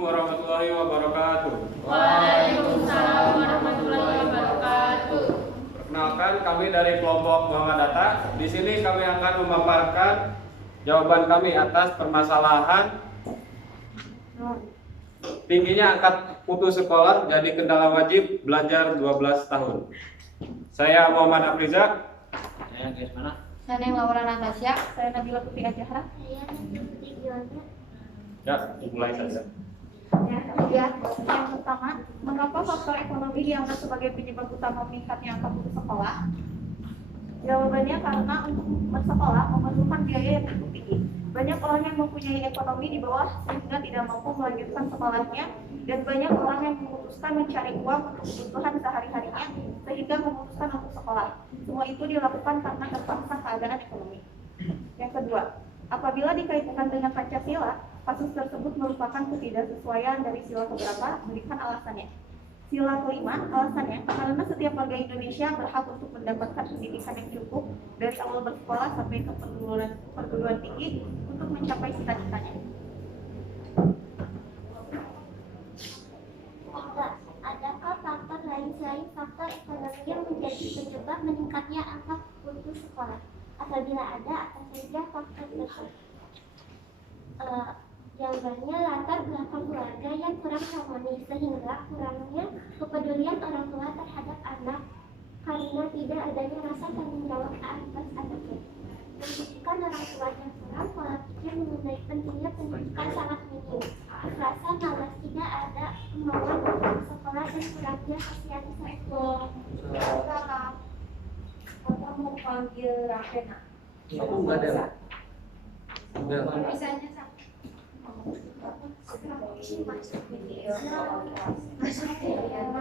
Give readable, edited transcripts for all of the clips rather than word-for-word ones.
Warahmatullahi wabarakatuh. Waalaikumsalam warahmatullahi wabarakatuh. Perkenalkan, kami dari kelompok Muhammad Data. Di sini kami akan memaparkan jawaban kami atas permasalahan tingginya angka putus sekolah jadi kendala wajib belajar 12 tahun. Saya Muhammad Afrizak. Saya Gesmana. Saya Laura Natasha. Saya Nabila Putri Ajahra. Saya Putri Giwanda. Ya, dimulai saja. Yang pertama, mengapa faktor ekonomi dianggap sebagai penyebab utama meningkatnya angka putus sekolah? Jawabannya karena untuk bersekolah memerlukan biaya yang cukup tinggi. Banyak orang yang mempunyai ekonomi di bawah sehingga tidak mampu melanjutkan sekolahnya, dan banyak orang yang memutuskan mencari uang untuk kebutuhan sehari-harinya sehingga memutuskan untuk sekolah. Semua itu dilakukan karena terpaksa keadaan ekonomi. Yang kedua, apabila dikaitkan dengan Pancasila, kasus tersebut merupakan ketidaksesuaian dari sila keberapa? Berikan alasannya. Sila kelima, alasannya karena setiap warga Indonesia berhak untuk mendapatkan pendidikan yang cukup dari awal bersekolah sampai ke perguruan tinggi untuk mencapai cita-citanya. Tiga, adakah faktor lain selain faktor ekonomi yang menjadi penyebab meningkatnya angka putus sekolah? Apabila ada, apa saja faktor tersebut? Jawabannya latar belakang keluarga yang kurang harmonis sehingga kurangnya kepedulian orang tua terhadap anak karena tidak adanya rasa tanggung jawab atas anaknya. Pendidikan orang tua yang kurang, pola pikir mengenai pentingnya pendidikan sangat minim. Rasa malas, tidak ada kemauan untuk sekolah, dan kurangnya sosialisasi. Kita mau panggil Rafena. Aku enggak ada. Misalnya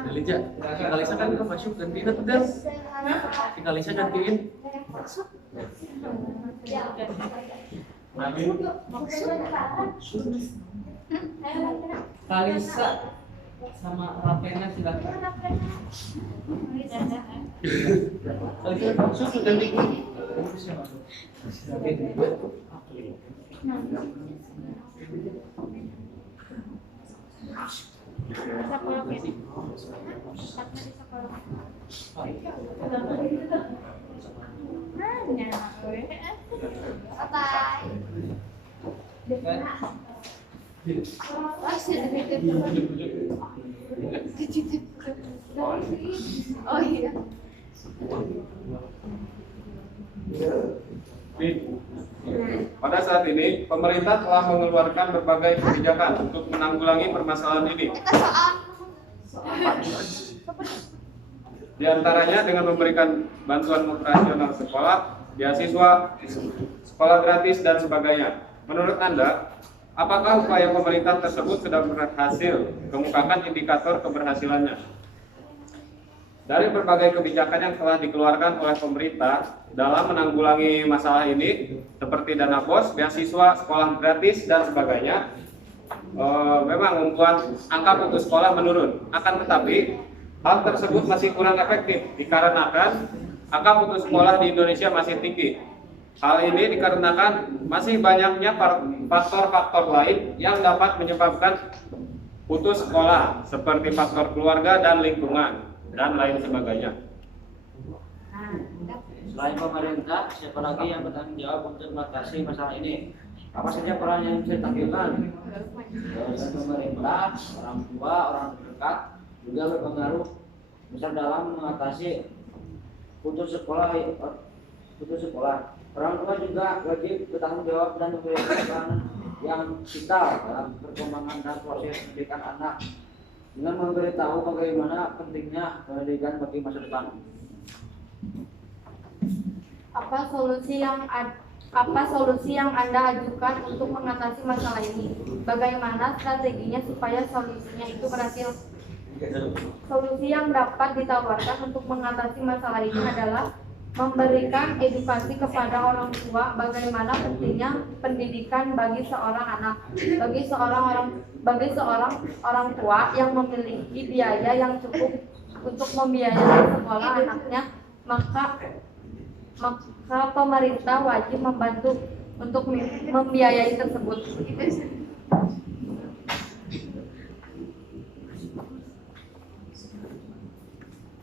Dalija, Kalisa kan masuk gantiin atau dan? Kalisa gantiin. Kalisa sama Ravena silakan. Kalisa masuk gantiin. Oh iya. Pada saat ini, pemerintah telah mengeluarkan berbagai kebijakan untuk menanggulangi permasalahan ini. Di antaranya dengan memberikan bantuan operasional sekolah, beasiswa, sekolah gratis, dan sebagainya. Menurut Anda, apakah upaya pemerintah tersebut sudah berhasil? Kemukakan indikator keberhasilannya. Dari berbagai kebijakan yang telah dikeluarkan oleh pemerintah dalam menanggulangi masalah ini, seperti dana BOS, beasiswa, sekolah gratis, dan sebagainya, memang membuat angka putus sekolah menurun. Akan tetapi, hal tersebut masih kurang efektif dikarenakan angka putus sekolah di Indonesia masih tinggi. Hal ini dikarenakan masih banyaknya faktor-faktor lain yang dapat menyebabkan putus sekolah, seperti faktor keluarga dan lingkungan, dan lain sebagainya. Selain pemerintah, siapa lagi yang bertanggung jawab untuk mengatasi masalah ini? Apa saja peran yang bisa ditampilkan? Dari pemerintah, orang tua, orang terdekat juga berpengaruh besar dalam mengatasi putus sekolah. Orang tua juga wajib bertanggung jawab dan memberikan peran yang vital dalam perkembangan dan proses pendidikan anak dengan memberitahu bagaimana pentingnya pendidikan bagi masa depan. Apa solusi yang Anda ajukan untuk mengatasi masalah ini? Bagaimana strateginya supaya solusinya itu berhasil? Solusi yang dapat ditawarkan untuk mengatasi masalah ini adalah memberikan edukasi kepada orang tua bagaimana pentingnya pendidikan bagi seorang anak, bagi seorang orang tua yang memiliki biaya yang cukup untuk membiayai sekolah anaknya, maka pemerintah wajib membantu untuk membiayai tersebut.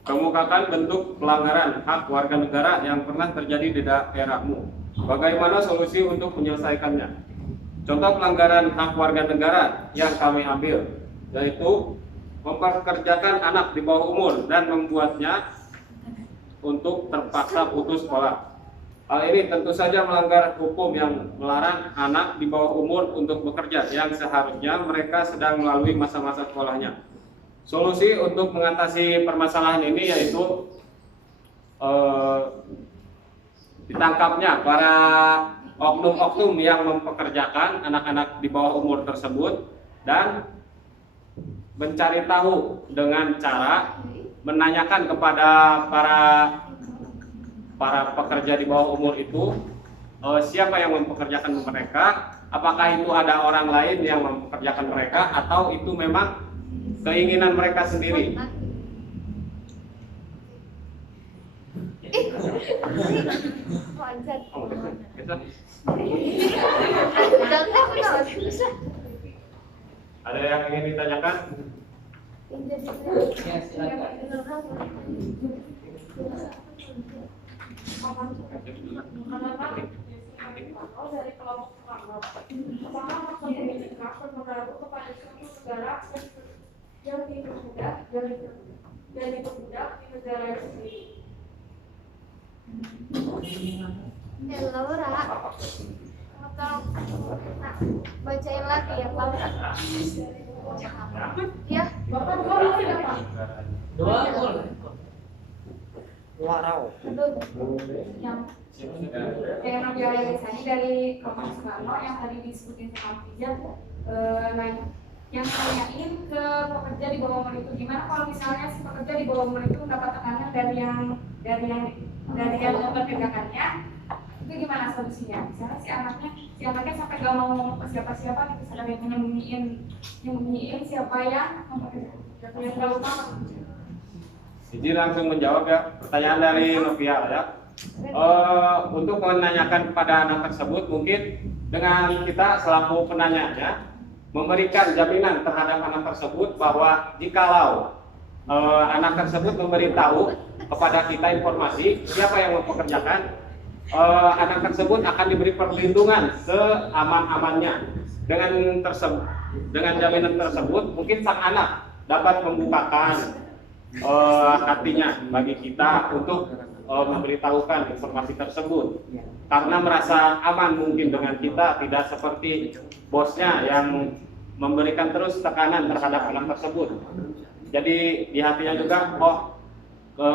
Kemukakan bentuk pelanggaran hak warga negara yang pernah terjadi di daerahmu. Bagaimana solusi untuk menyelesaikannya? Contoh pelanggaran hak warga negara yang kami ambil, yaitu mempekerjakan anak di bawah umur dan membuatnya untuk terpaksa putus sekolah. Hal ini tentu saja melanggar hukum yang melarang anak di bawah umur untuk bekerja yang seharusnya mereka sedang melalui masa-masa sekolahnya. Solusi untuk mengatasi permasalahan ini yaitu ditangkapnya para oknum-oknum yang mempekerjakan anak-anak di bawah umur tersebut dan mencari tahu dengan cara menanyakan kepada para pekerja di bawah umur itu siapa yang mempekerjakan mereka, apakah itu ada orang lain yang mempekerjakan mereka atau itu memang keinginan mereka sendiri. Ada yang ingin ditanyakan? Ya, silakan. Dari kelompok kelompok, apakah maksud menikah berpengaruh kepada suatu negara yang dipermudah dan dipermudah di negara sendiri? Laura, tolong bacain lagi ya, Laura. Ya, Bapak dua boleh Bapak? Dua boleh. Yang yang biaya misalnya dari kelompok Soekarno yang tadi disebutin sama Pijat, yang tanyain ke pekerja di bawah umur itu gimana kalau misalnya si pekerja di bawah umur itu mendapat tekanan dari yang mempekerjakannya, itu gimana solusinya? Misalnya si anaknya sampai gak mau ngomong ke siapa-siapa gitu, sedang nyembunyiin siapa yang mempekerjakan yang terlalu utama. Jadi langsung menjawab ya pertanyaan dari Novia ya. Untuk menanyakan kepada anak tersebut, mungkin dengan kita selaku penanyanya memberikan jaminan terhadap anak tersebut bahwa jikalau anak tersebut memberitahu kepada kita informasi siapa yang mempekerjakan, anak tersebut akan diberi perlindungan seaman-amannya. Dengan jaminan tersebut, mungkin sang anak dapat membukakan hatinya bagi kita untuk memberitahukan informasi tersebut karena merasa aman mungkin dengan kita, tidak seperti bosnya yang memberikan terus tekanan terhadap anak tersebut. Jadi di hatinya juga,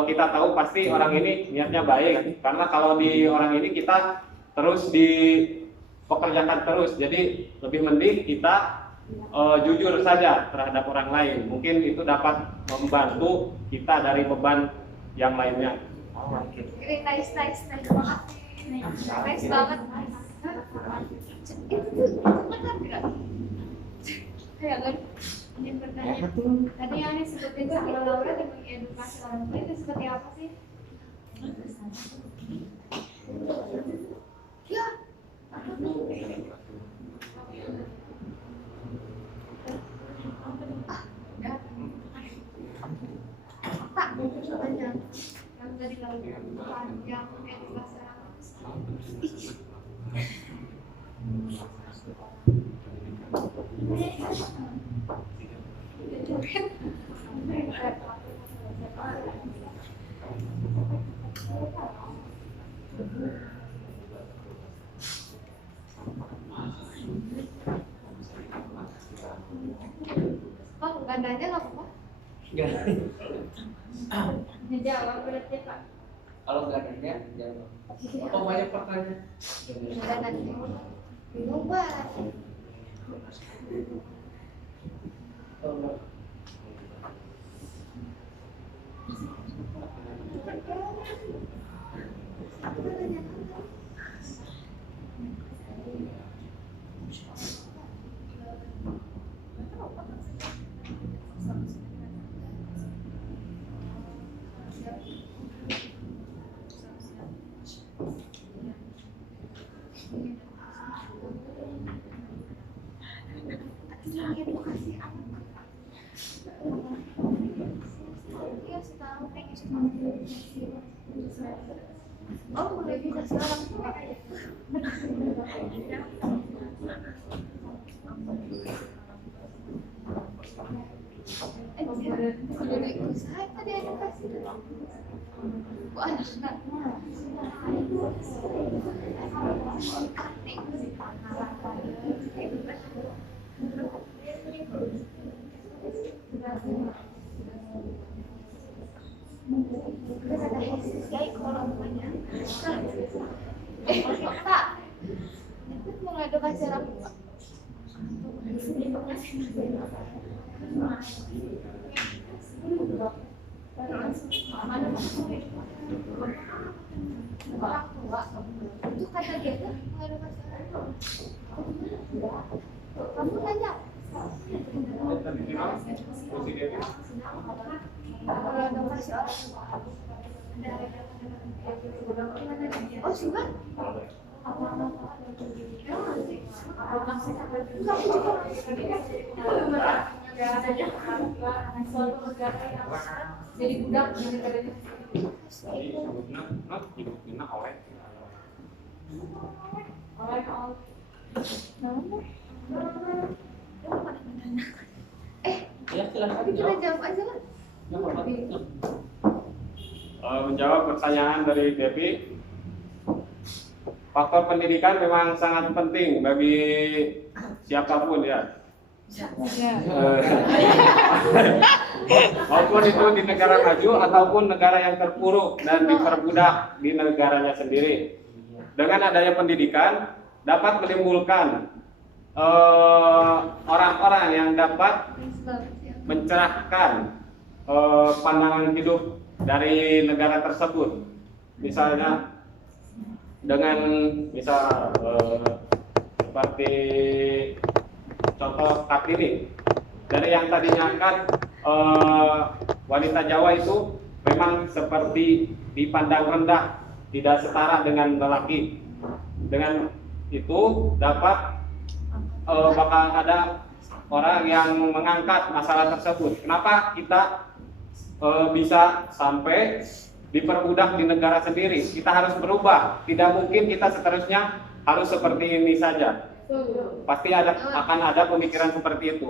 kita tahu pasti orang ini niatnya baik, karena kalau di orang ini kita terus dipekerjakan terus, jadi lebih mending kita jujur saja terhadap orang lain. Mungkin itu dapat membantu kita dari beban yang lainnya. nice banget. Nice banget. Itu benar nggak? Ya kan? Ini pertanyaan. Tadi yang disebutin sama Laura di edukasi orang tua itu seperti apa sih? Ya. Tak, banyak. Yang tadi kalau panjang edukasi orang Oh, bukan nanya nggak apa-apa? Dijawab berarti Pak. Kalau nggak nanya, jawab. Oh, banyak pertanyaan. Nggak nanya. Bingung banget. kasih tahu oh boleh juga sekarang kalau ikut saya tadi ada kasih kok anak-anak ada hesis ya kalau namanya tak itu mulai ada acara orang tua itu kata dia tuh mulai ada acara kamu tanya kalau ada masalah oh sudah jadi budak Ya silahkan tapi kita jawab aja lah Menjawab pertanyaan dari Devi, faktor pendidikan memang sangat penting bagi siapapun ya. Maupun itu di negara maju ataupun negara yang terpuruk dan diperbudak di negaranya sendiri. Dengan adanya pendidikan dapat menimbulkan orang-orang yang dapat mencerahkan pandangan hidup dari negara tersebut. Misalnya dengan seperti contoh Kartini, dari yang tadinya kan wanita Jawa itu memang seperti dipandang rendah, tidak setara dengan lelaki. Dengan itu dapat bakal ada orang yang mengangkat masalah tersebut. Kenapa kita bisa sampai diperbudak di negara sendiri? Kita harus berubah. Tidak mungkin kita seterusnya harus seperti ini saja. Pasti akan ada pemikiran seperti itu.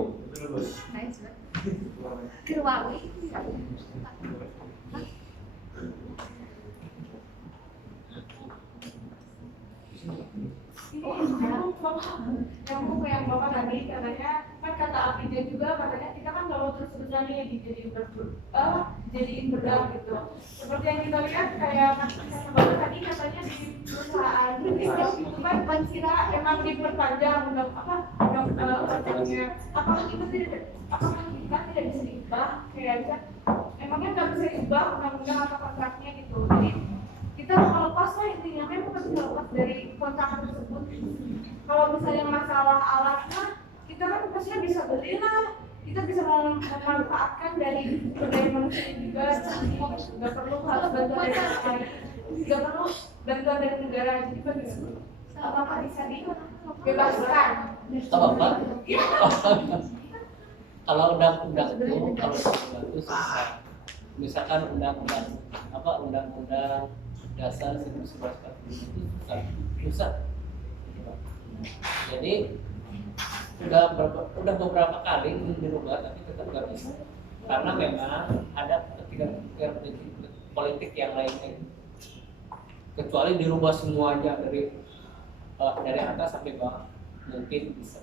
yang bapak tadi katanya kan kata apinya juga katanya kita kan kalau terus-terusan nih jadiin bedak gitu. Seperti yang kita lihat kayak bapak tadi katanya di perusahaan itu kan kita emang diperpanjang kontraknya. Apakah kita tidak bisa diubah kayak emangnya nggak bisa diubah undang-undang atau kontraknya gitu. Jadi kita mau lepas lah intinya memang kita bisa lepas dari kontrak tersebut. Kalau misalnya masalah alatnya kita kan pastinya bisa beli lah, kita bisa memanfaatkan dari daya manusia juga. Nggak perlu harus bantuan dari orang lain, nggak perlu bantuan dari negara. Jadi apa bisa dibebaskan? Apa? Iya. Kalau undang-undang itu susah. Misalkan undang-undang dasar 1945 itu susah. Jadi udah beberapa kali dirubah tapi tetap nggak bisa karena memang ada kepentingan politik yang lainnya. Kecuali dirubah semuanya dari atas sampai bawah mungkin bisa.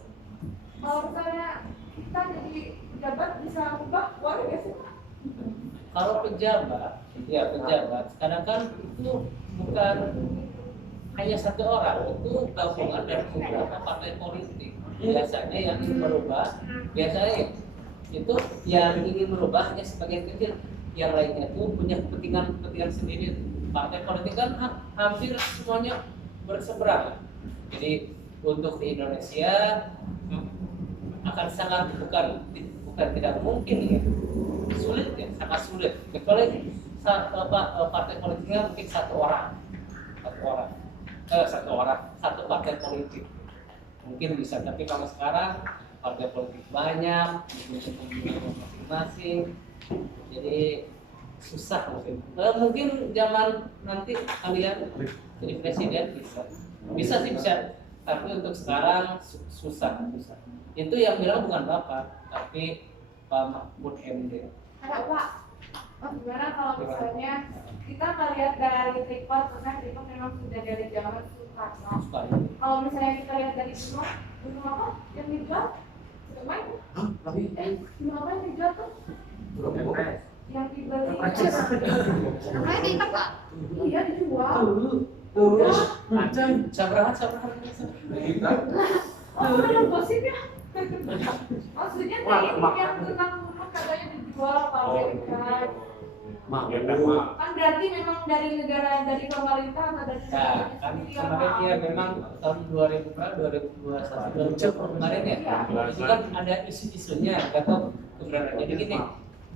Kalau misalnya kita jadi pejabat bisa ubah boleh nggak sih? Kalau pejabat sekarang kan itu bukan hanya satu orang, itu gabungan dari beberapa partai politik. Biasanya yang ingin merubah, itu yang ingin merubah hanya sebagian kecil, yang lainnya itu punya kepentingan sendiri. Partai politik kan hampir semuanya berseberangan. Jadi untuk di Indonesia akan sangat bukan tidak mungkin ya. Sulit ya, sangat sulit. Kecuali partai politiknya mungkin satu partai politik mungkin bisa. Tapi kalau sekarang partai politik banyak, masing-masing. Jadi susah mungkin. Mungkin zaman nanti kalian jadi presiden bisa sih bisa, tapi untuk sekarang susah. Itu yang bilang bukan Bapak, tapi Pak Mahfud MD. Ada Pak, gimana kalau misalnya kita melihat dari Freeport, karena Freeport memang sudah dari zaman Soekarno. Kalau misalnya kita lihat dari gunung apa yang dijual? Main? Gunung apa yang dijual tuh? Yang dibeli. Namanya di Pak. Iya dijual. Sabrahan. Oh, ada gosip ya? Maksudnya ini yang tentang gunung katanya dijual ke Amerika. Kan berarti memang dari negara, dari pemerintah atau dari Nah, kan kemarin ya memang tahun 2021 kemarin ya, itu kan ada isu-isunya, atau kebenaran. Jadi gini,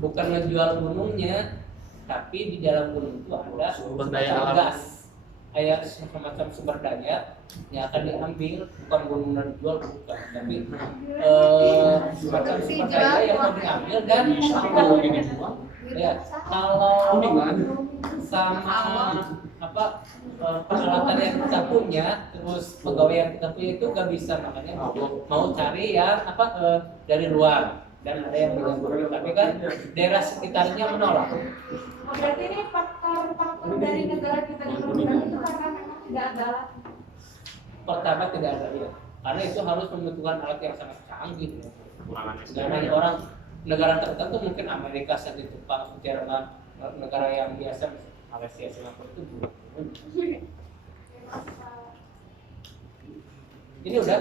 bukan ngejual gunungnya, tapi di dalam gunung itu ada Sumber daya semacam alam. gas, kayak semacam sumber daya yang akan diambil, bukan gunungnya dijual, bukan, tapi semacam sumber daya yang akan diambil dan ya kalau sama apa peralatan yang kita punya, terus pegawai yang kita punya itu nggak bisa, makanya mau cari yang dari luar, dan ada yang bilang tapi kan daerah sekitarnya menolak. Oh, berarti ini faktor dari negara kita di pemerintah itu karena memang tidak ada. Pertama tidak ada ya, karena itu harus membutuhkan alat yang sangat canggih. Dan hanya orang negara tertentu, mungkin Amerika saja, Jepang, Jerman, negara yang biasa Malaysia, Singapura itu belum. Ini udah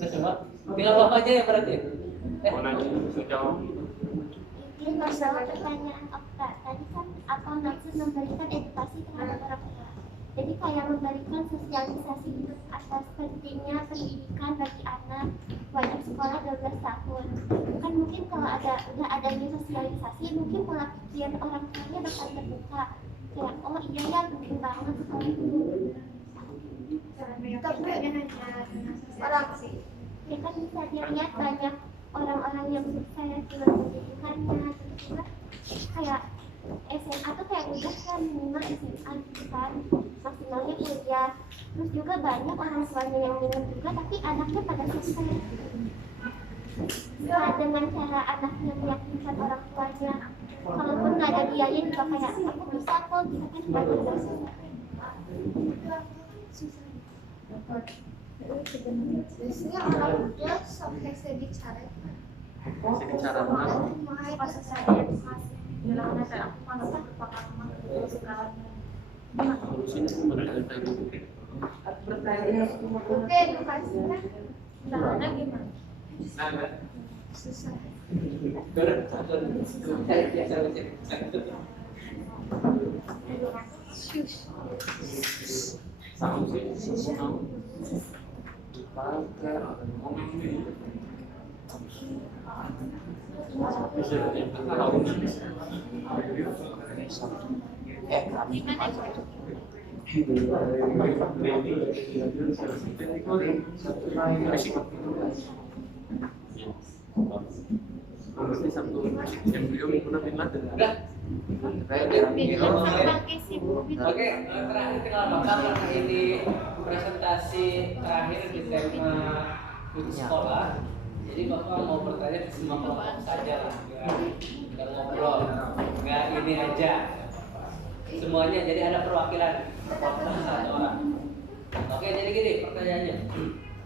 semua. Tinggal Bapak aja yang berarti. Mungkin masalah pertanyaan Okta tadi kan apa maksud memberikan edukasi terhadap orang tua? Jadi kayak memberikan sosialisasi gitu atas pentingnya pendidikan bagi anak wajib sekolah 12 tahun. Kan mungkin kalau udah adanya sosialisasi, mungkin pola pikir orang tuanya bakal terbuka. Kayak oh iya ya penting banget sekolah itu. Tapi hanya orang sih. Ya kan bisa dilihat banyak orang-orang yang sukses dengan pendidikannya, terus juga kayak SMA tuh kayak udah kan minimal SMA gitu kan, maksimalnya kuliah. Terus juga banyak orang tuanya yang minum juga tapi anaknya pada sukses. Nah, dengan cara anaknya meyakinkan orang tuanya, kalaupun nggak ada biaya juga kayak aku bisa kok gitu kan, banyak yang susah. Biasanya orang muda sampai bicara. Pas saya edukasi, bilangnya kayak aku mana berpakaian sekarang. Oke, edukasinya caranya gimana? Susah. Oke, terakhir tinggal Bapak karena ini presentasi terakhir di tema putus sekolah. Jadi Bapak mau bertanya ke semua kelompok saja lah, nggak ngobrol, nggak ini aja. Semuanya, jadi ada perwakilan satu orang. Oke, jadi gini pertanyaannya.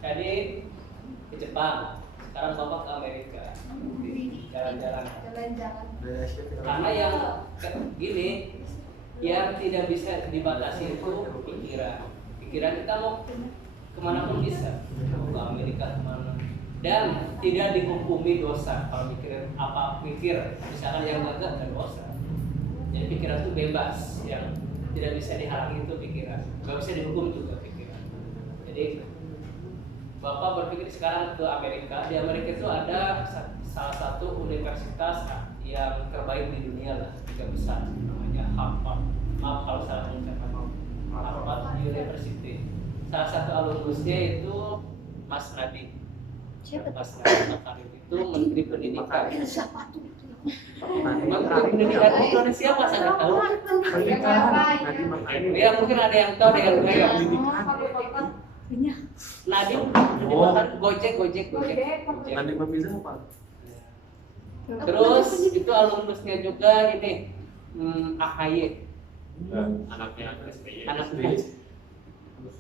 Jadi ke Jepang, sekarang Bapak ke Amerika, jalan-jalan. Karena yang gini, yang tidak bisa dibatasi itu pikiran kita mau kemana pun bisa, ke Amerika kemana, dan tidak dihukumi dosa. Kalau pikir misalkan yang enggak ada dosa. Jadi pikiran itu bebas, yang tidak bisa dihalangi itu pikiran, nggak bisa dihukum juga pikiran. Jadi Bapak berpikir sekarang ke Amerika. Di Amerika itu ada salah satu universitas yang terbaik di dunia lah, 3 besar, namanya Harvard. Maaf kalau salah mengucapkan, Harvard University. Salah satu alumnusnya itu Mas Nadiem. Mas Nadiem Makarim itu Menteri Pendidikan. Menteri Pendidikan Indonesia masa nggak tahu? Ya mungkin ada yang tahu, ada yang enggak ya. Nadiem Gojek. Nadiem Mamiza apa? Terus itu alumnusnya juga ini AHY. Anaknya SBY.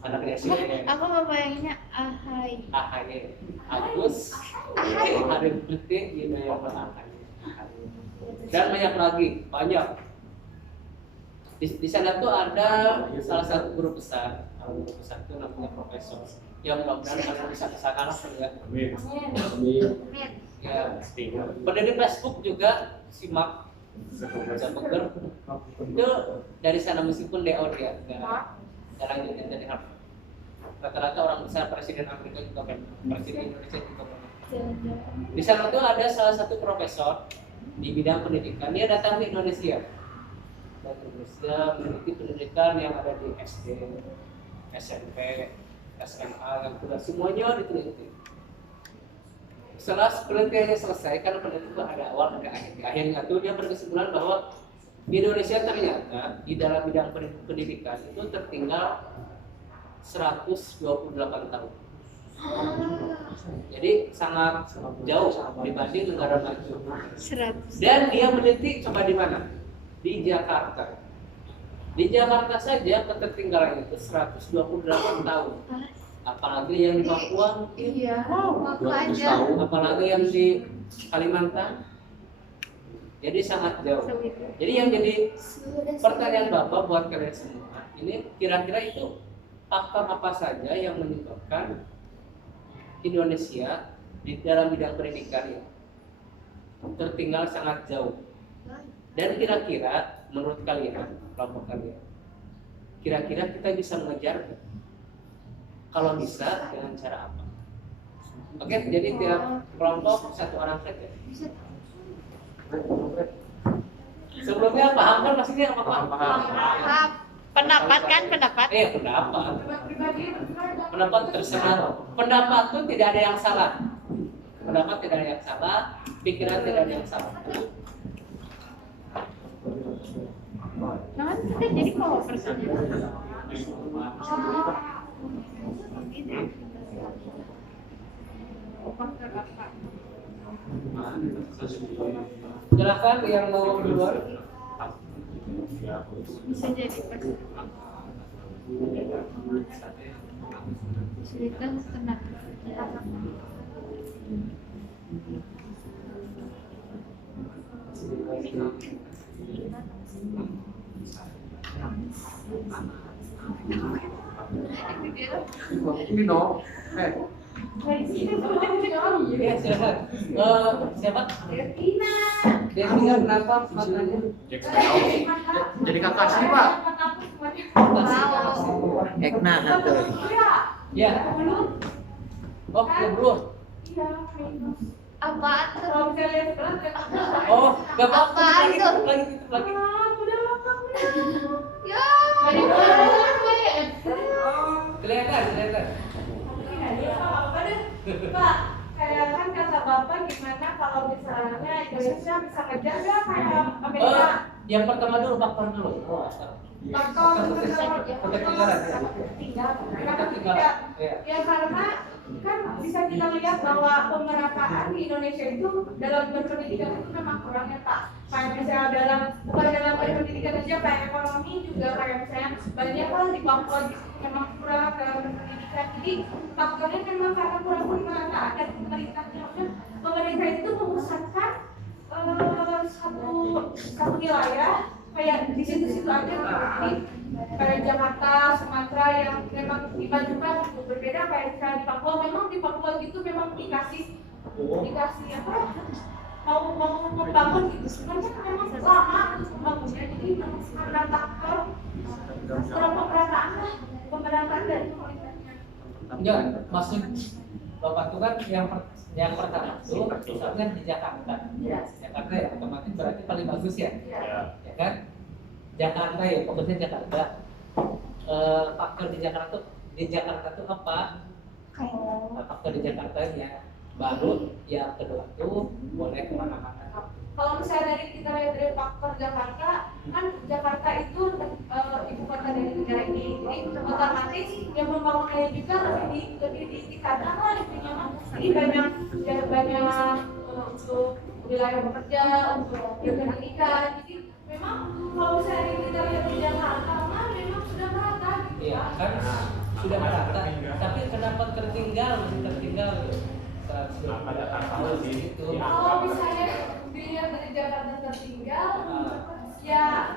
Anaknya SBY. Aku mau bayanginnya ahai. AHY. Agus Harim Putih Yudhoyono AHY. Dan banyak. Di sana tuh ada salah satu guru besar itu namanya profesor. Ya mudah-mudahan kalian bisa kesana lah ya. Amin. Ya, berdiri Facebook juga simak Zuckerberg itu dari sana meskipun DO dia nggak lanjutin dari Harvard. Rata-rata orang besar presiden Amerika juga banyak, presiden Indonesia juga banyak. Di sana tuh ada salah satu profesor di bidang pendidikan, dia datang ke Indonesia. Dan Indonesia meneliti pendidikan yang ada di SD, SMP, SMA, yang sudah semuanya diteliti. Setelah penelitiannya selesai, karena penelitian itu ada awal, ada akhir. Di akhirnya itu dia berkesimpulan bahwa di Indonesia ternyata di dalam bidang pendidikan itu tertinggal 128 tahun. Jadi sangat jauh dibanding negara maju. Dan dia meneliti coba di mana? Di Jakarta. Di Jakarta saja ketertinggalan itu 128 tahun. Apalagi yang di Papua, Iya. 200 tahun. apalagi yang di Kalimantan. Jadi sangat jauh. Jadi yang jadi pertanyaan Bapak buat kalian semua, ini kira-kira itu faktor apa saja yang menyebabkan Indonesia di dalam bidang pendidikan ya tertinggal sangat jauh. Dan kira-kira menurut kalian, kelompok kalian, kira-kira kita bisa mengejar? Kalau bisa, dengan cara apa? Oke, jadi tiap kelompok satu orang saja. Sebelumnya paham kan maksudnya apa Pak? Paham. Pendapat kan pendapat. Pendapat. Pendapat terserah. Pendapat itu tidak ada yang salah. Pendapat tidak ada yang salah. Pikiran tidak ada yang salah. Jangan kita jadi kalau persen. Silakan yang mau keluar. Bisa jadi persen. Cerita tenang. Ini no. Iya, silakan. Siapa? Devina kenapa matanya? Jadi kakak sih Pak. Ekna atau Ya. Oh, ngobrol. Apaan tuh? Oh, gak apa-apa. Apaan Lagi, tuh? lagi. Ya. Kelihatan. Pak, kayak kan kata Bapak gimana kalau misalnya Indonesia bisa ngejar nggak kayak Amerika? Yang pertama dulu faktor dulu. Faktor ketertinggalan. ketertinggalan. Ya karena kan bisa kita lihat bahwa pemerataan di Indonesia itu dalam berpendidikan itu memang kurang ya Pak. Kayak misalnya bukan dalam berpendidikan aja, kayak ekonomi juga kayak misalnya banyak lah di Papua memang kurang dalam berpendidikan. Jadi faktornya memang karena kurang pemerataan dan pemerintah itu memusatkan satu wilayah kayak di situ-situ aja gitu. Jadi kayak Jakarta, Sumatera yang memang dimajukan gitu. Berbeda kayak misalnya di Papua, memang di Papua gitu memang dikasih apa? Mau membangun gitu. Sebenarnya memang lama membangunnya. Jadi memang karena faktor kurang pemerataan dari pemerintahnya. Ya, maksud Bapak itu kan yang pertama itu pusatnya di Jakarta. Jakarta ya otomatis berarti paling bagus ya. Ya kan? Jakarta ya, fokusnya Jakarta. Faktor di Jakarta tuh apa? Faktor di Jakarta ya. Baru yang kedua tuh boleh kemana-mana. kalau misalnya dari kita lihat dari faktor Jakarta, kan Jakarta itu ibu kota dari negara ini, jadi otomatis yang pembangunannya juga lebih ditingkatkan lah intinya kan. Jadi banyak untuk wilayah bekerja, untuk yang pendidikan. Jadi memang kalau misalnya kita lihat di Jakarta, memang sudah merata gitu Iya, kan sudah merata. Tapi kenapa masih tertinggal gitu? Ada tantangan di itu. Kalau misalnya dilihat dari Jakarta tertinggal, ya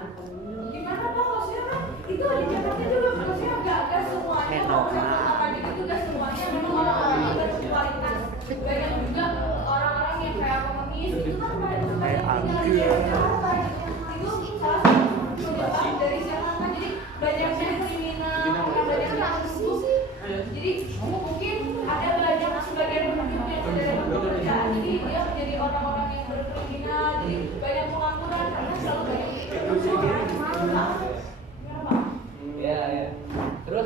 gimana Pak? Maksudnya kan itu di Jakarta juga maksudnya gak semuanya orang itu gak semuanya memang orang-orang yang berkualitas. Banyak juga orang-orang yang kayak komunis itu kan banyak tinggal di Jakarta. Itu salah satu penyebab dari Jakarta. Jadi banyaknya kriminal, banyak yang jadi mungkin ada banyak sebagian penduduk yang tidak bekerjaan, jadi dia menjadi orang-orang yang berkriminal, jadi banyak pengangguran karena selalu banyak pekerjaan. Ya, ya. Terus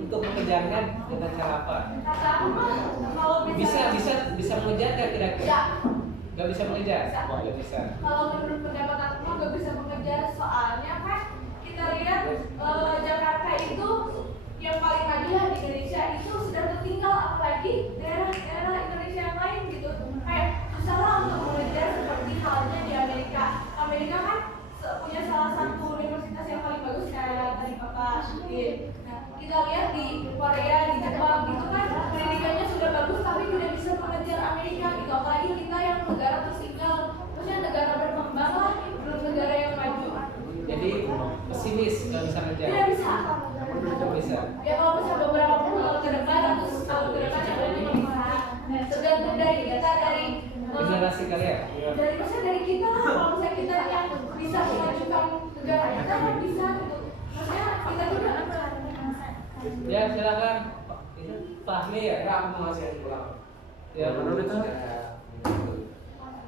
untuk mengejarnya dengan cara apa? Kata aku mah kalau Bisa mengejar nggak kira-kira? Nggak bisa mengejar? Nggak bisa. Kalau menurut pendapat aku mah nggak bisa mengejar, soalnya kan kita lihat Jakarta itu yang paling maju di Indonesia itu sudah tertinggal, apalagi daerah-daerah Indonesia yang lain gitu. Kayak susah lah untuk mengejar seperti halnya di Amerika. Amerika kan punya salah satu universitas yang paling bagus kayak tadi Bapak sebutin. Nah, kita lihat di Korea, di Jepang gitu kan pendidikannya sudah bagus tapi tidak bisa mengejar Amerika gitu. Apalagi kita yang negara tertinggal, maksudnya negara berkembang lah, belum negara yang maju. Jadi pesimis nggak bisa ngejar. Tidak bisa. Nggak bisa. Ya kalau misalnya beberapa puluh ke depan atau tahun ke depan yang lain bisa. Tergantung dari kita, dari Generasi kalian. dari maksudnya dari kita lah. Kalau misalnya kita yang bisa memajukan negara kita kan bisa gitu. Maksudnya kita juga Ya silakan. Ini Fahmi ya. aku mau ngasih yang pulang. Ya Menurut itu?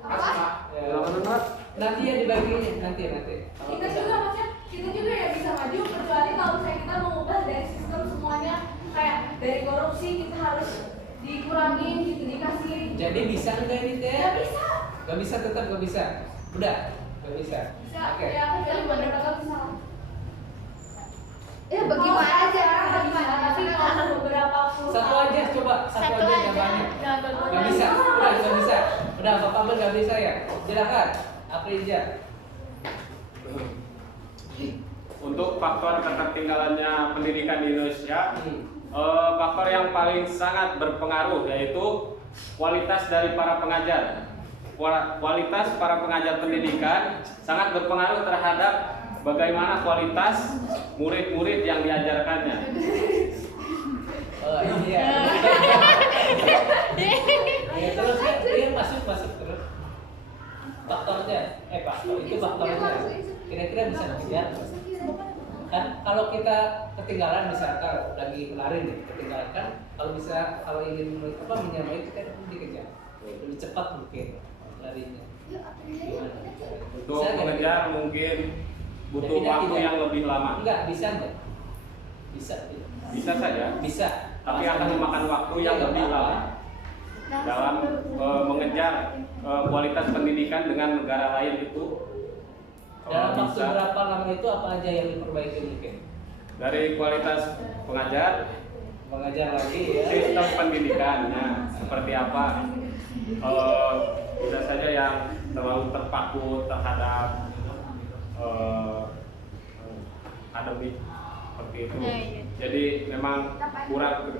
apa? Ya. Menurut Nanti ya dibagi nanti. Kita juga maksudnya kita juga ya bisa maju, kecuali kalau misalnya kita mengubah dari sistem semuanya, kayak dari korupsi kita harus dikurangin gitu, dikasih. Jadi bisa nggak ini teh? Nggak bisa. Nggak bisa, tetap nggak bisa. Udah, nggak bisa. Bisa. Oke. Ya aku pilih beberapa kali bisa. Ya bagaimana aja? Tapi kalau beberapa Satu aja coba, satu aja jawabannya. Nggak bisa, nggak bisa. Udah, Bapak Ben nggak bisa ya. Silakan, Aprija. untuk faktor ketertinggalannya pendidikan di Indonesia, faktor yang paling sangat berpengaruh yaitu kualitas dari para pengajar. Kualitas para pengajar pendidikan sangat berpengaruh terhadap bagaimana kualitas murid-murid yang diajarkannya. Oh iya. Ya, terus dia masuk terus. Faktornya, itu faktornya. Kira-kira bisa dikejar? Kan kalau kita ketinggalan misalkan lagi kemarin nih ketinggalan kan, kalau ingin menyamai kita dikejar lebih cepat mungkin larinya. Untuk mengejar mungkin butuh waktu yang lebih lama. Enggak, bisa enggak? Bisa. Bisa saja. Bisa. Tapi akan memakan waktu yang lebih lama dalam mengejar kualitas pendidikan dengan negara lain itu. Dalam waktu Bisa. berapa lama itu apa aja yang diperbaiki mungkin? Dari kualitas pengajar, Mengajar lagi ya. sistem pendidikannya seperti apa, tidak saja yang terlalu terpaku terhadap akademik seperti itu. Jadi memang kurang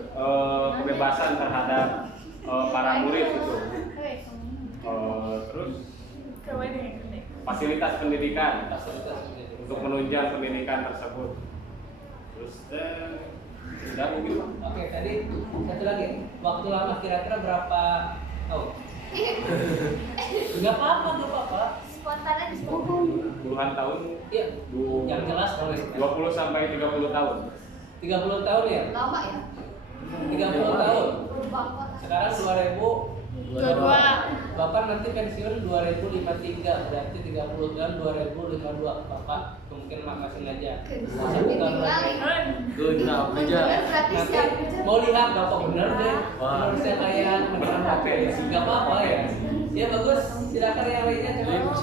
kebebasan terhadap para murid itu. Terus fasilitas pendidikan untuk menunjang pendidikan tersebut. Terus sudah mungkin Pak. Oke, tadi satu lagi. Waktu lama kira-kira berapa tahun? Enggak apa-apa. Spontan aja. Puluhan tahun, Iya. Yang jelas boleh. 20 sampai 30 tahun. 30 tahun ya? Lama ya? 30 tahun. Berubah kota. Sekarang 2022. Bapak nanti pensiun 2053, berarti 30 tahun 2052. Bapak mungkin makasih aja. Satu tahun lagi. Berarti Nanti siap. mau lihat Bapak bener deh. Bener saya kayak beneran pakai. Gak apa-apa ya. Ya bagus. Silakan yang lainnya coba.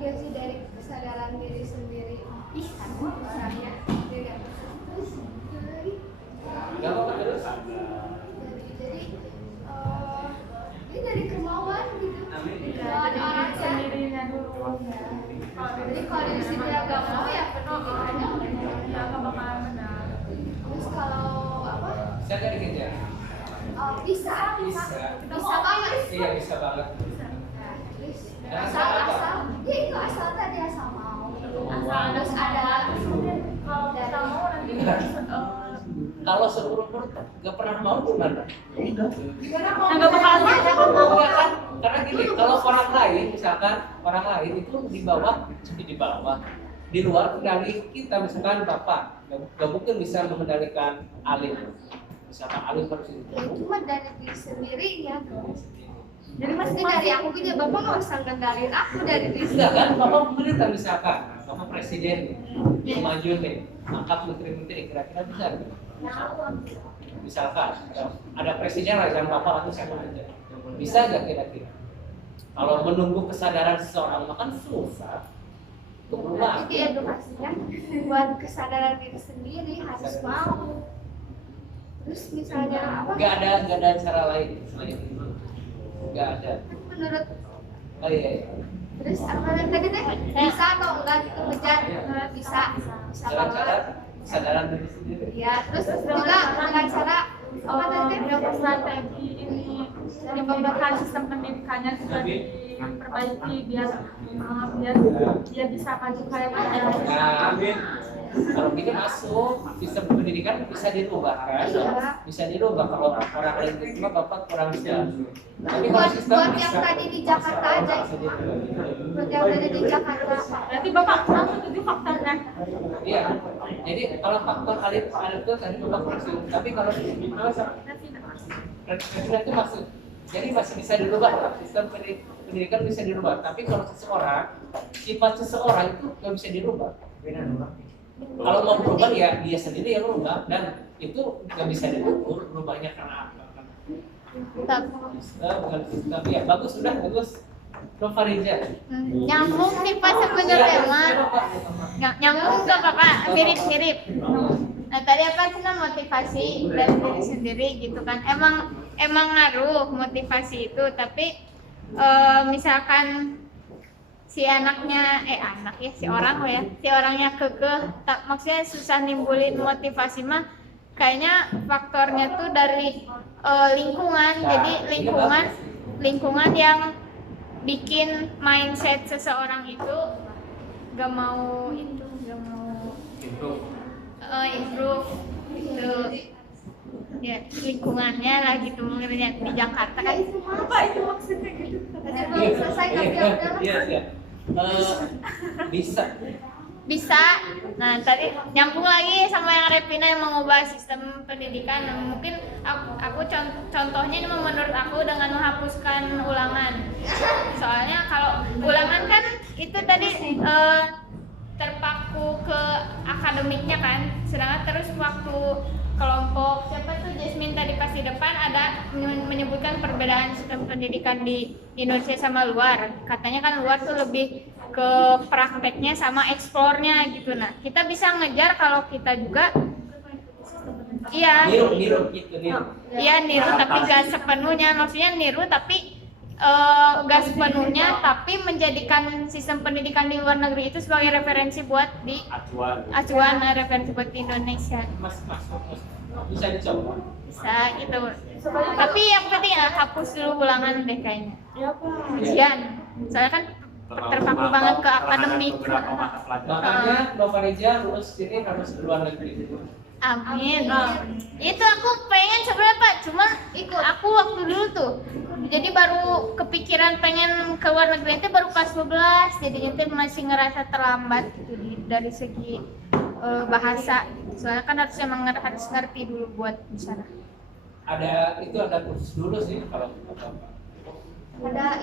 juga sih dari kesadaran diri sendiri. Ih, orangnya juga terus Gak apa-apa terus. jadi ini dari kemauan gitu. Kemauan orang sendirinya dulu. Jadi kalau diri sendiri agak mau ya pendidikannya Ya nggak bakalan benar. terus kalau apa Bisa gak dikejar? bisa banget. Iya bisa banget. Terus Dan asal ya itu asal tadi asal mau. Terus ada Kalau kita mau nanti Kalau seumur gak pernah mau gimana? Udah. nggak bakalan ada Iya kan? Karena gini, kalau orang lain misalkan orang lain itu di bawah, di luar kendali kita, misalkan bapak gak mungkin bisa mengendalikan Alif. Misalkan Alif harus ya itu mah dari diri sendiri ya. Jadi Pasti dari aku juga bapak nggak usah ngendalin aku dari diri enggak sendiri. kan, bapak pemerintah misalkan, bapak presiden nih, maju nih, angkat menteri-menteri, kira-kira bisa nggak? Misalkan ada presiden lah yang bapak atau siapa aja, bisa nggak kira-kira? Kalau menunggu kesadaran seseorang makan susah. Berarti diedukasinya buat kesadaran diri sendiri harus mau. Terus misalnya apa? Nggak ada cara lain selain itu. Nggak ada. Menurut Oh iya. terus apa yang tadi teh bisa atau enggak gitu ngejar bisa Cara banget. kesadaran diri sendiri. Ya terus juga dengan cara apa tadi teh strategi ini menyebabkan sistem pendidikannya juga diperbaiki biar dia bisa maju kayak Nah, kalau gitu masuk sistem pendidikan bisa dirubah kan? Bisa dirubah kalau orang lain itu mah bapak kurang setuju. Tapi kalau sistem buat yang bisa. tadi di Jakarta aja buat yang tadi di Jakarta berarti bapak kurang setuju faktornya. Iya. Jadi kalau faktor alif itu tadi bapak kurang setuju. Tapi kalau presiden itu maksud. Jadi masih bisa dirubah lah. Sistem pendidikan bisa dirubah. Tapi kalau seseorang, sifat seseorang itu nggak bisa dirubah. Kalau mau berubah ya dia sendiri yang berubah dan itu nggak bisa diukur berubahnya karena apa? Bukan tapi ya bagus sudah bagus. Novarija. Nyambung sih Pak sebenarnya mah. Nyambung nggak Pak? Mirip-mirip. Nah tadi apa cina motivasi dari diri sendiri gitu kan. Emang ngaruh motivasi itu, tapi misalkan si anaknya si orangnya kekeh, maksudnya susah nimbulin motivasi mah kayaknya faktornya tuh dari lingkungan. Jadi lingkungan yang bikin mindset seseorang itu gak mau improve gitu ya, lingkungannya lah gitu. Mungkin di Jakarta kan Apa itu maksudnya gitu? tadi belum selesai tapi ya udah Iya. Bisa. Nah tadi nyambung lagi sama yang Revina yang mengubah sistem pendidikan. Nah, mungkin aku contohnya ini menurut aku dengan menghapuskan ulangan. Soalnya kalau ulangan kan itu tadi terpaku ke akademiknya kan, sedangkan terus waktu kelompok siapa tuh Jasmine tadi pas di depan ada menyebutkan perbedaan sistem pendidikan di Indonesia sama luar. Katanya kan luar tuh lebih ke prakteknya sama eksplornya gitu. Nah kita bisa ngejar kalau kita juga Niru. niru tapi gak sepenuhnya. Maksudnya niru tapi gak sepenuhnya, tapi menjadikan sistem pendidikan di luar negeri itu sebagai referensi buat di acuan referensi buat di Indonesia. Mas. Bisa dicoba. Bisa gitu. Tapi yang penting hapus dulu ulangan deh kayaknya. Ujian. Soalnya kan terpaku banget ke akademik. Makanya Novarija lulus sini harus ke luar negeri. Amin. Itu aku pengen sebenarnya Pak, cuma aku waktu dulu tuh. Jadi baru kepikiran pengen ke luar negeri itu baru kelas 12. Jadinya tuh masih ngerasa terlambat gitu dari segi bahasa. Soalnya kan harus ngerti dulu buat di sana. Ada kursus dulu sih kalau ada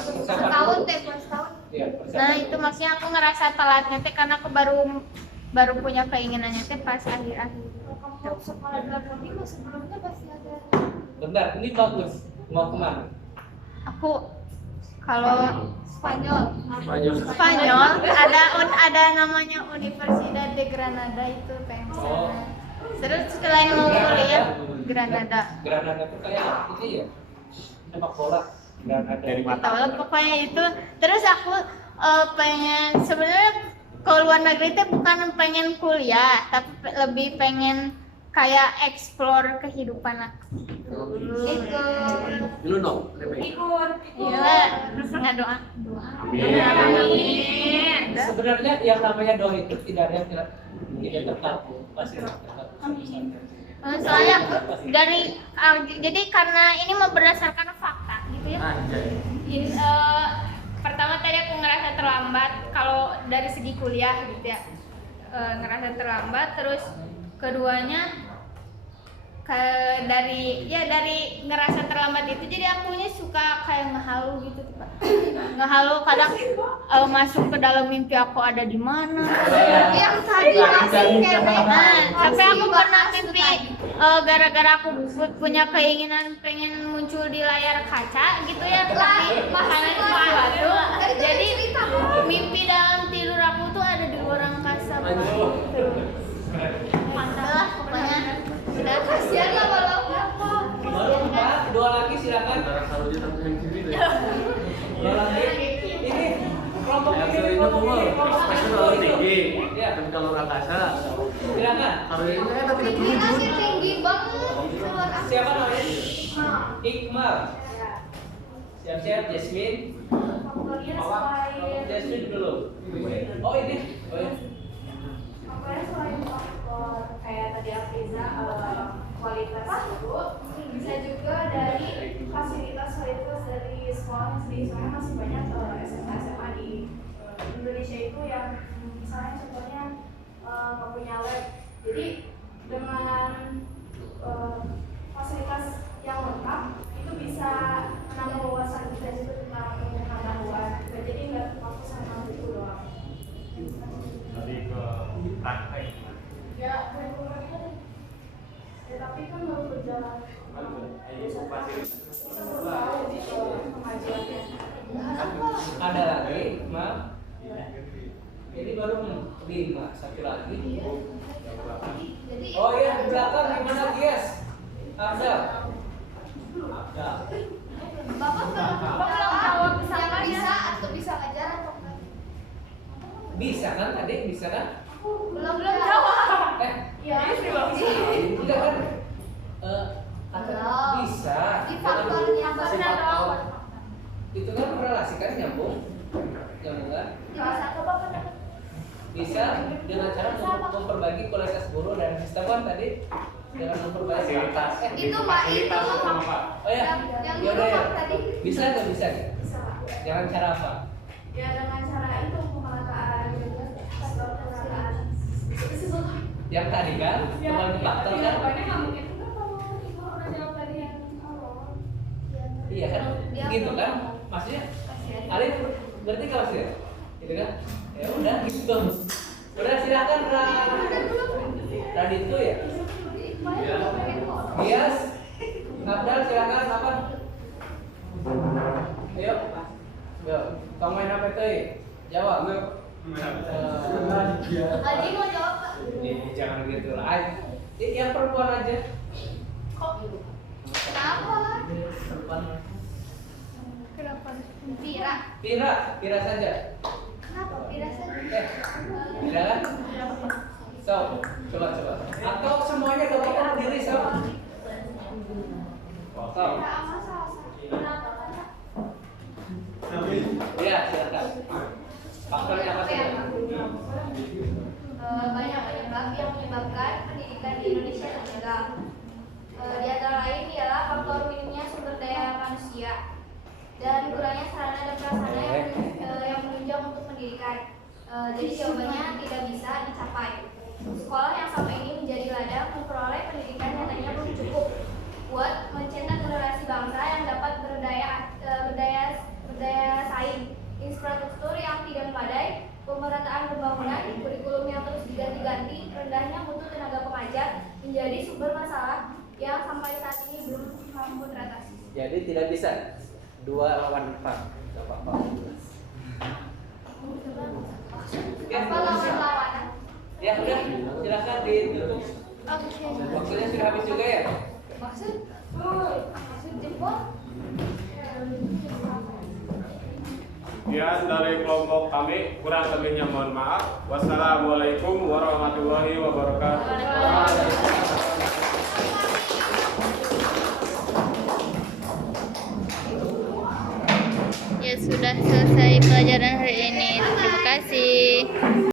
setahun setahun. Iya, Nah itu maksudnya aku ngerasa telatnya teh karena aku baru punya keinginannya teh pas akhir-akhir. Kalau kamu sekolah dalam negeri mah sebelumnya pasti ada. Bentar, ini bagus. Mau kemana? Aku Kalau Spanyol ada namanya Universidad de Granada, itu pengen ke sana. Terus selain mau kuliah Granada. Granada tuh kayak itu ya, sepak bola Granada Dari mata. Tahu pokoknya itu. Terus aku pengen sebenarnya ke luar negeri itu bukan pengen kuliah, tapi lebih pengen kayak explore kehidupan aku. Dulu dong, Iya, nggak doa. Amin. sebenarnya yang namanya doa itu tidak ada yang tidak terkaku, pasti terkaku. Soalnya dari jadi karena ini berdasarkan fakta gitu ya. Pertama tadi aku ngerasa terlambat kalau dari segi kuliah gitu ya, ngerasa terlambat. Terus keduanya dari ngerasa terlambat itu jadi akunya suka kayak ngehalu gitu Pak. Ngehalu kadang masuk ke dalam mimpi aku ada di mana. Yang tadi masih sampai aku pernah mimpi gara-gara aku punya keinginan pengen muncul di layar kaca gitu ya, tapi karena itu sesuatu jadi mimpi dalam tidur aku tuh ada di luar angkasa. Mantap lah pokoknya. Udah kasihan lah kalau Dua lagi silakan. Dua lagi. Ini kelompok ini kelompok tinggi. Ya, Tapi kalau angkasa, silakan. kalau ini kan tidak Masih tinggi banget. Siapa namanya? Iqmal. Siap-siap, Jasmine. Jasmine dulu. Oh ini. Oh ya. Makanya selain faktor kayak tadi Afriza kualitas itu bisa juga dari fasilitas dari sekolah sendiri. Soalnya masih banyak SMA di Indonesia itu yang misalnya contohnya nggak punya lab. Jadi dengan fasilitas yang lengkap itu bisa menambah wawasan kita juga tentang pengetahuan. Jadi nggak fokus sama itu doang. Lebih ke praktek. Ya, tapi kan baru berjalan. Ada lagi, maaf. Ini baru 5, satu lagi. Oh iya, di belakang gimana Gias? Ada. Bapak belum jawab yang bisa atau bisa ngajar atau enggak? Bisa kan tadi? Bisa kan? Belum jawab. Ya, Enggak kan? Kata bisa. Di faktornya benar dong. Itu kan relasi kan nyambung. Nyambung kan? Bisa ke Bapak. Bisa dengan cara memperbaiki kualitas guru dan sistem kan tadi dengan memperbaiki Fasilitas. Itu Pak, itu Pak. Oh ya, yang ya udah dulu ya. Pak tadi. Bisa nggak bisa? bisa. Jangan cara apa? Ya dengan cara itu pemerataan faktor pemerataan. Yang tadi kan, kembali faktor kan? Jawabannya nggak mungkin juga kalau Ibu udah jawab tadi yang awal. Iya kan? Gitu kan? Maksudnya, Alif berarti kalau sih, gitu kan? Ya udah gitu. Udah silakan Radito ya. Gias, Abdal silakan apa? Ayo, kamu main apa tuh? Jawab. Haji mau jawab Pak. Jangan gitu lah. Yang perempuan aja. Kok gitu? Kenapa? Perempuan. Kenapa? Pira. Pira saja. Kenapa? Pira saja. Pira kan? So, coba. Atau semuanya gak apa-apa berdiri so. So. Ya, silakan. Faktornya apa sih? Banyak penyebab yang menyebabkan pendidikan di Indonesia tertinggal. Di antara lain ialah faktor minimnya sumber daya manusia dan kurangnya sarana dan prasarana yang menunjang untuk pendidikan. Jadi jawabannya tidak bisa dicapai. Sekolah yang selama ini menjadi ladang memperoleh pendidikan nyatanya belum cukup buat mencetak generasi bangsa yang dapat berdaya saing. Infrastruktur yang tidak memadai, pemerataan pembangunan, kurikulum yang terus diganti-ganti, rendahnya mutu tenaga pengajar menjadi sumber masalah yang sampai saat ini belum mampu teratasi. Jadi tidak bisa. 2 lawan 4. Apa lawan-lawanan? Ya udah, silakan ditutup. Oke. Waktunya sudah habis juga ya. Maksud? Maksud jempol? Sekian dari kelompok kami, kurang lebihnya mohon maaf. Wassalamualaikum warahmatullahi wabarakatuh.